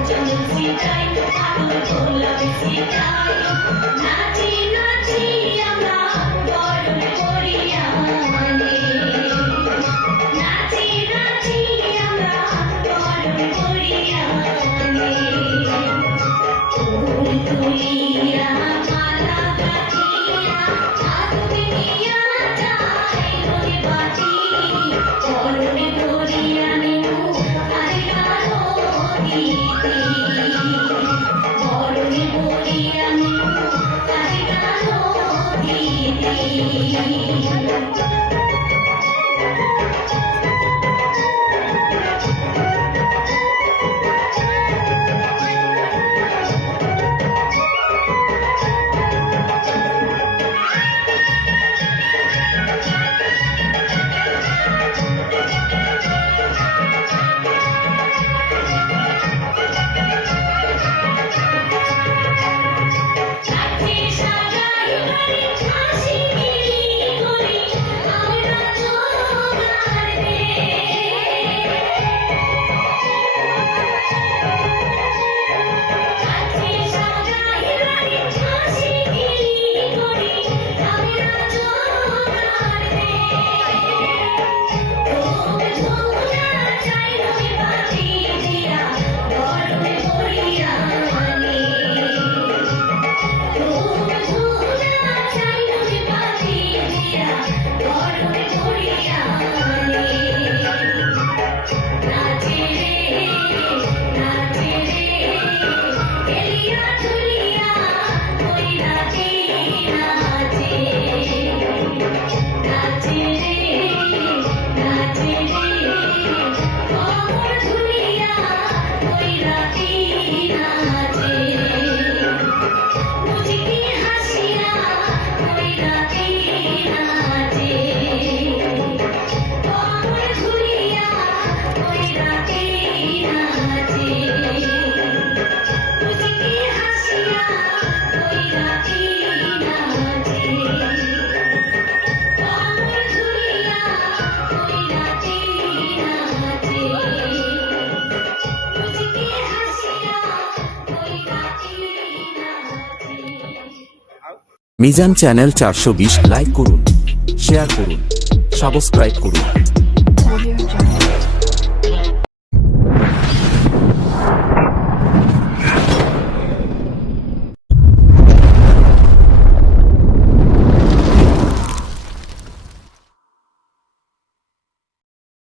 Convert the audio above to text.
যদি ফুলকাই আগুন ধরলাম ফুলকাই নাচি মিজান চ্যানেল চারশো বিশ লাইক করুন শেয়ার করুন সাবস্ক্রাইব করুন।